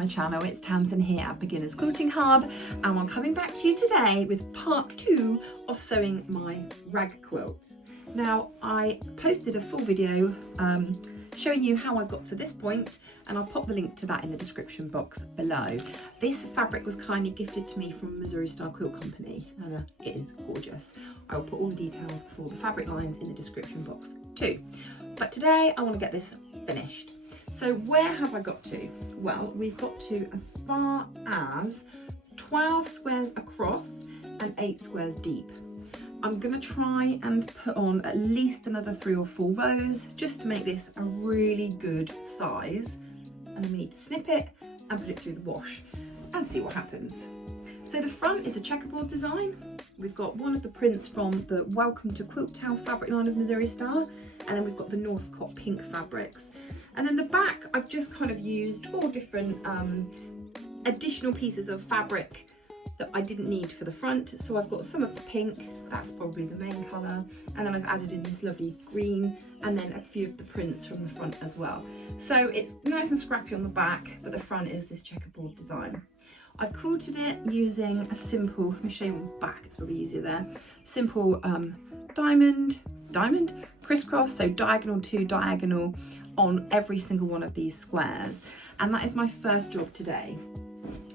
my channel. It's Tamsin here at Beginners Quilting Hub, and I'm coming back to you today with part 2 of sewing my rag quilt. Now, I posted a full video showing you how I got to this point, and I'll pop the link to that in the description box below. This fabric was kindly gifted to me from Missouri Star Quilt Company, and it is gorgeous. I'll put all the details for the fabric lines in the description box too. But today I want to get this finished. So where have I got to? Well, we've got to as far as 12 squares across and 8 squares deep. I'm going to try and put on at least another 3 or 4 rows just to make this a really good size. And then we need to snip it and put it through the wash and see what happens. So the front is a checkerboard design. We've got one of the prints from the Welcome to Quilt Town fabric line of Missouri Star, and then we've got the Northcott pink fabrics. And then the back, I've just kind of used all different additional pieces of fabric that I didn't need for the front. So I've got some of the pink, that's probably the main colour, and then I've added in this lovely green, and then a few of the prints from the front as well. So it's nice and scrappy on the back, but the front is this checkerboard design. I've quilted it using a simple, let me show you on the back, it's probably easier there, simple diamond, crisscross, so diagonal to diagonal on every single one of these squares. And that is my first job today.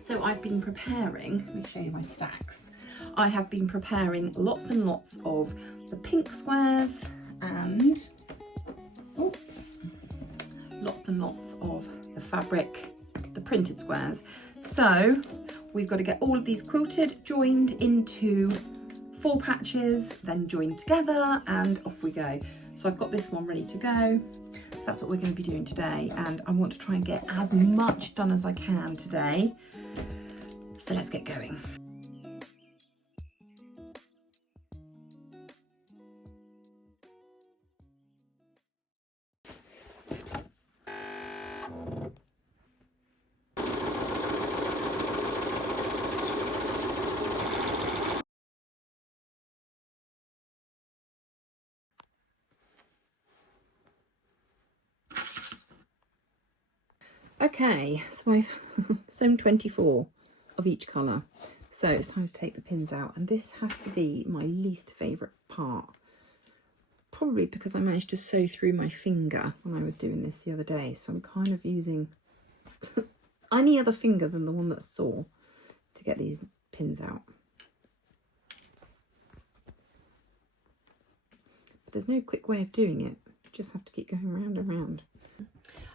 So I've been preparing, let me show you my stacks. I have been preparing lots and lots of the pink squares and lots and lots of the fabric, the printed squares. So we've got to get all of these quilted, joined into 4 patches, then joined together, and off we go. So I've got this one ready to go. So that's what we're going to be doing today, and I want to try and get as much done as I can today. So let's get going. Okay, so I've sewn 24 of each colour, so it's time to take the pins out, and this has to be my least favourite part, probably because I managed to sew through my finger when I was doing this the other day, so I'm kind of using any other finger than the one that's sore to get these pins out. But there's no quick way of doing it, you just have to keep going round and round.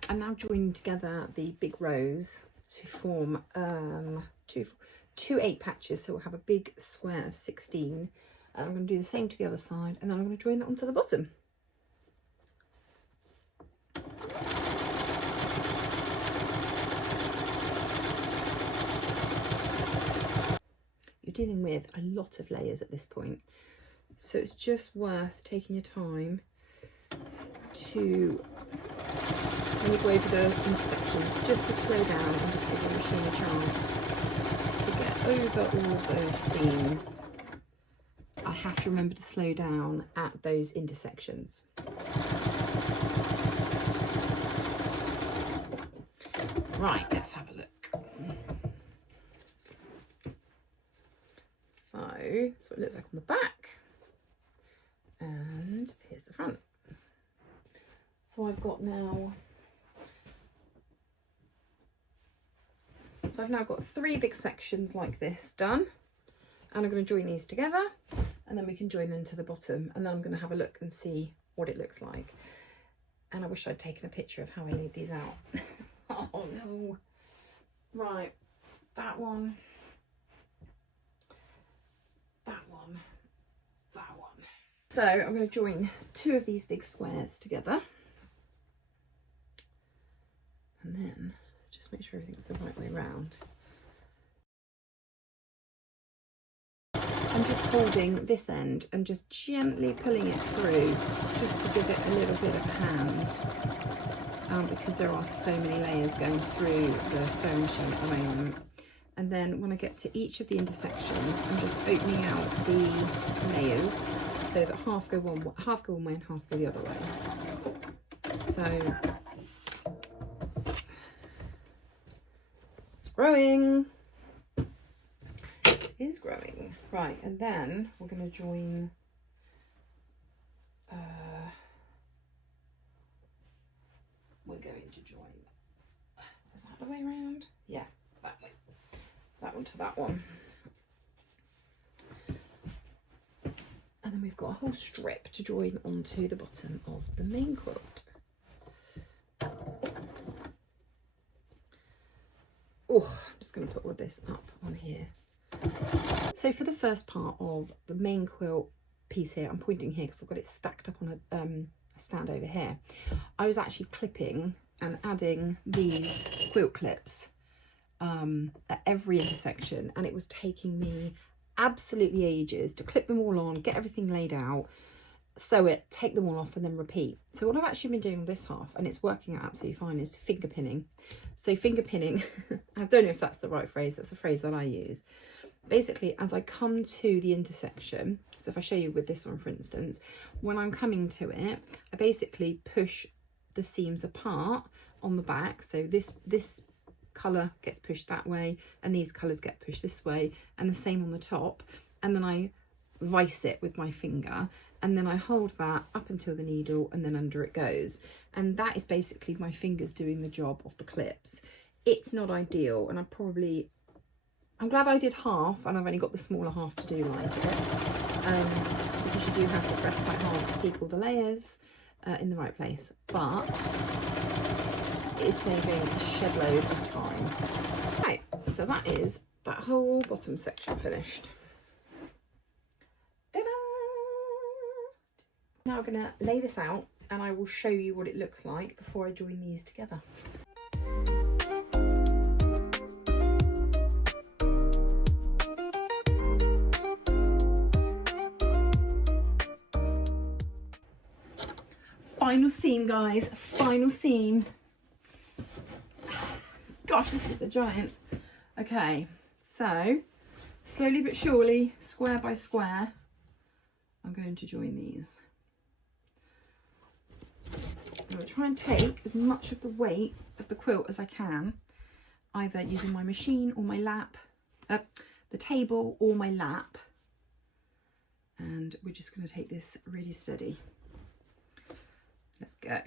I'm now joining together the big rows to form two 8 patches, so we'll have a big square of 16, and I'm going to do the same to the other side, and then I'm going to join that onto the bottom. You're dealing with a lot of layers at this point, so it's just worth taking your time to, when you go over the intersections, just to slow down and just give the machine a chance to get over all of those seams. I have to remember to slow down at those intersections. Right, let's have a look. So that's what it looks like on the back, and here's the front. So I've got now, so I've now got 3 big sections like this done, and I'm going to join these together, and then we can join them to the bottom, and then I'm going to have a look and see what it looks like. And I wish I'd taken a picture of how I laid these out. Oh no. Right, that one, that one, that one. So I'm going to join 2 of these big squares together. And then just make sure everything's the right way around. I'm just holding this end and just gently pulling it through, just to give it a little bit of a hand, because there are so many layers going through the sewing machine at the moment. And then when I get to each of the intersections, I'm just opening out the layers so that half go one way and half go the other way. So growing. It is growing. Right, and then we're going to join is that the way around? Yeah, that way. That one to that one. And then we've got a whole strip to join onto the bottom of the main quilt. Oh, I'm just going to put all this up on here. So for the first part of the main quilt piece here, I'm pointing here because I've got it stacked up on a stand over here. I was actually clipping and adding these quilt clips at every intersection, and it was taking me absolutely ages to clip them all on, get everything laid out, sew it, take them all off, and then repeat. So what I've actually been doing on this half, and it's working out absolutely fine, is finger pinning. So finger pinning, I don't know if that's the right phrase, that's a phrase that I use. Basically, as I come to the intersection, so if I show you with this one, for instance, when I'm coming to it, I basically push the seams apart on the back. So this colour gets pushed that way, and these colours get pushed this way, and the same on the top. And then I vice it with my finger, and then I hold that up until the needle, and then under it goes. And that is basically my fingers doing the job of the clips. It's not ideal, and I'm glad I did half, and I've only got the smaller half to do like it, because you do have to press quite hard to keep all the layers in the right place, but it is saving a shed load of time. Right, so that is that whole bottom section finished. Ta-da! Now I'm going to lay this out, and I will show you what it looks like before I join these together. Final seam, guys, final seam. Gosh, this is a giant. Okay, so slowly but surely, square by square, I'm going to join these. I'm going to try and take as much of the weight of the quilt as I can, either using my machine or my lap, the table or my lap. And we're just going to take this really steady. Let's go.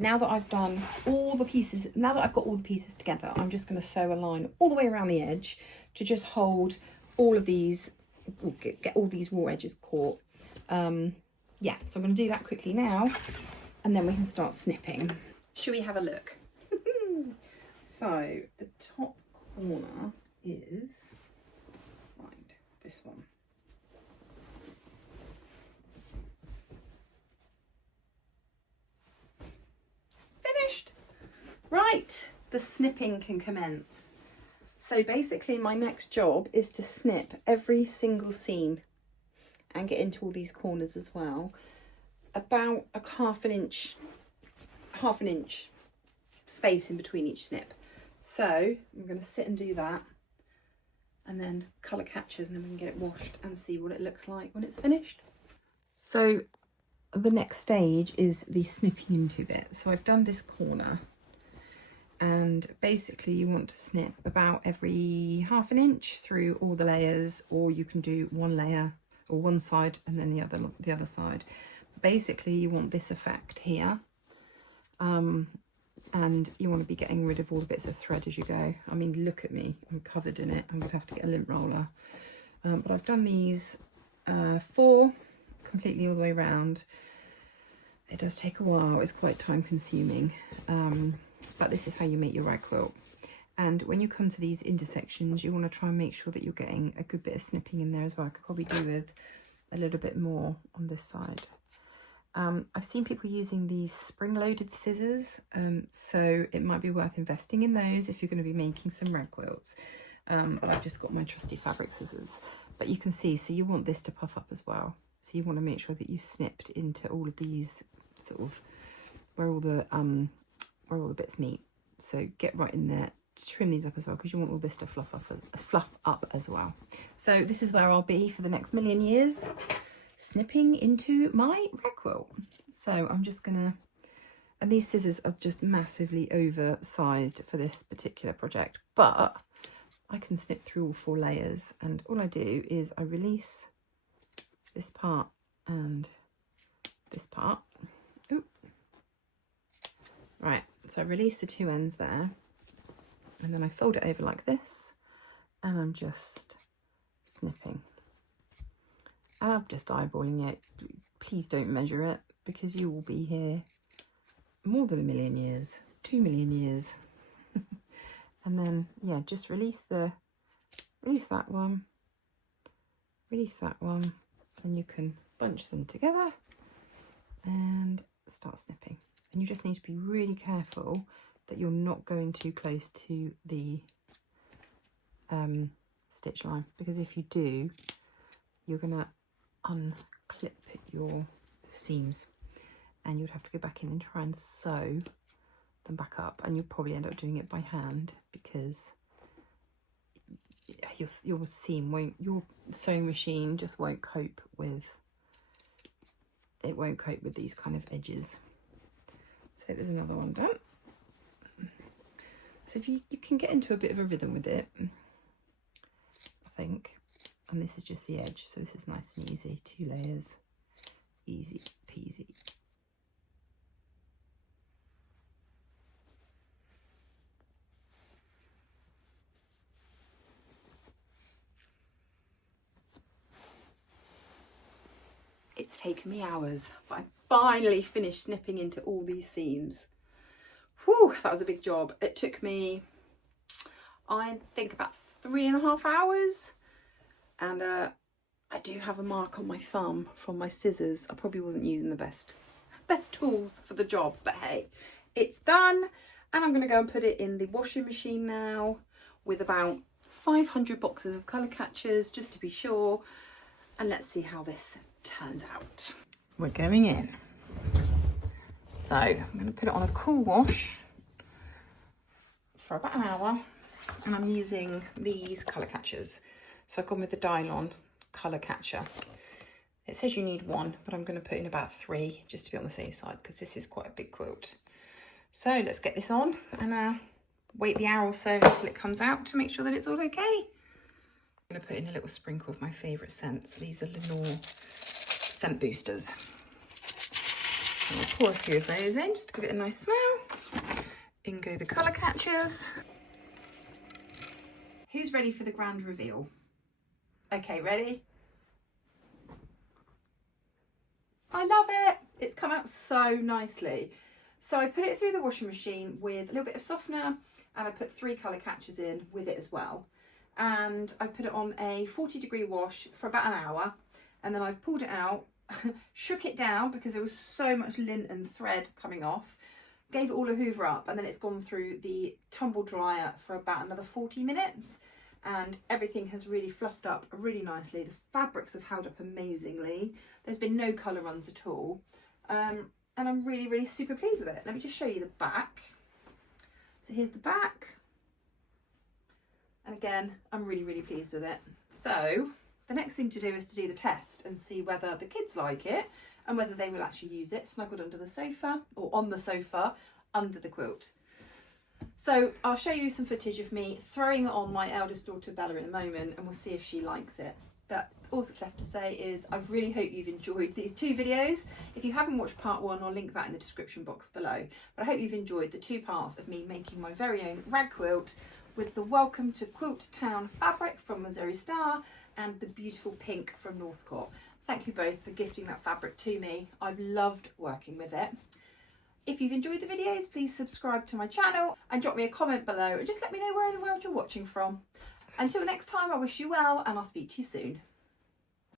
Now that I've done all the pieces, now that I've got all the pieces together, I'm just going to sew a line all the way around the edge to just hold all of these, get all these raw edges caught. Yeah, so I'm going to do that quickly now, and then we can start snipping. Should we have a look? So the top corner is, let's find this one. Finished. Right, the snipping can commence. So basically my next job is to snip every single seam and get into all these corners as well. About a half an inch space in between each snip. So I'm going to sit and do that, and then colour catches, and then we can get it washed and see what it looks like when it's finished. So the next stage is the snipping into bit. So I've done this corner, and basically you want to snip about every half an inch through all the layers, or you can do one layer or one side and then the other side. Basically you want this effect here, and you want to be getting rid of all the bits of thread as you go. I mean, look at me, I'm covered in it. I'm gonna have to get a lint roller, but I've done these 4 completely all the way around. It does take a while, it's quite time consuming, but this is how you make your rag quilt. And when you come to these intersections, you want to try and make sure that you're getting a good bit of snipping in there as well. I could probably do with a little bit more on this side. I've seen people using these spring-loaded scissors, so it might be worth investing in those if you're going to be making some rag quilts. But I've just got my trusty fabric scissors. But you can see, so you want this to puff up as well. So you want to make sure that you've snipped into all of these sort of where all the bits meet. So get right in there, trim these up as well, because you want all this to fluff up as well. So this is where I'll be for the next million years, snipping into my rag quilt. So I'm just gonna, and these scissors are just massively oversized for this particular project, but I can snip through all 4 layers, and all I do is I release this part and this part. Ooh. Right, so I release the 2 ends there, and then I fold it over like this, and I'm just snipping. And I'm just eyeballing it. Please don't measure it, because you will be here more than 1 million years, 2 million years. And then, yeah, just release that one, and you can bunch them together and start snipping. And you just need to be really careful that you're not going too close to the stitch line, because if you do, you're going to unclip your seams, and you'd have to go back in and try and sew them back up, and you'll probably end up doing it by hand, because your sewing machine just won't cope with these kind of edges. So there's another one done. So if you can get into a bit of a rhythm with it, I think. And this is just the edge, so this is nice and easy. 2 layers, easy peasy. It's taken me hours, but I finally finished snipping into all these seams. Whew, that was a big job. It took me, I think, about 3.5 hours. And I do have a mark on my thumb from my scissors. I probably wasn't using the best tools for the job, but hey, it's done. And I'm going to go and put it in the washing machine now with about 500 boxes of colour catchers, just to be sure. And let's see how this turns out. We're going in. So I'm going to put it on a cool wash for about an hour, and I'm using these colour catchers. So I've gone with the Dylon colour catcher. It says you need 1, but I'm going to put in about 3 just to be on the safe side, because this is quite a big quilt. So let's get this on and wait the hour or so until it comes out to make sure that it's all okay. I'm going to put in a little sprinkle of my favourite scents. These are Lenore scent boosters. And I'll pour a few of those in just to give it a nice smell. In go the colour catchers. Who's ready for the grand reveal? Okay, ready? I love it. It's come out so nicely. So I put it through the washing machine with a little bit of softener, and I put 3 colour catchers in with it as well. And I put it on a 40-degree wash for about an hour, and then I've pulled it out, shook it down because there was so much lint and thread coming off, gave it all a hoover up, and then it's gone through the tumble dryer for about another 40 minutes. And everything has really fluffed up really nicely. The fabrics have held up amazingly. There's been no colour runs at all. And I'm really, really super pleased with it. Let me just show you the back. So here's the back. And again, I'm really, really pleased with it. So the next thing to do is to do the test and see whether the kids like it and whether they will actually use it snuggled under the sofa, or on the sofa under the quilt. So I'll show you some footage of me throwing it on my eldest daughter Bella in a moment, and we'll see if she likes it. But all that's left to say is I really hope you've enjoyed these 2 videos. If you haven't watched part 1, I'll link that in the description box below. But I hope you've enjoyed the 2 parts of me making my very own rag quilt with the Welcome to Quilt Town fabric from Missouri Star and the beautiful pink from Northcote. Thank you both for gifting that fabric to me. I've loved working with it. If you've enjoyed the videos, please subscribe to my channel and drop me a comment below and just let me know where in the world you're watching from. Until next time, I wish you well, and I'll speak to you soon.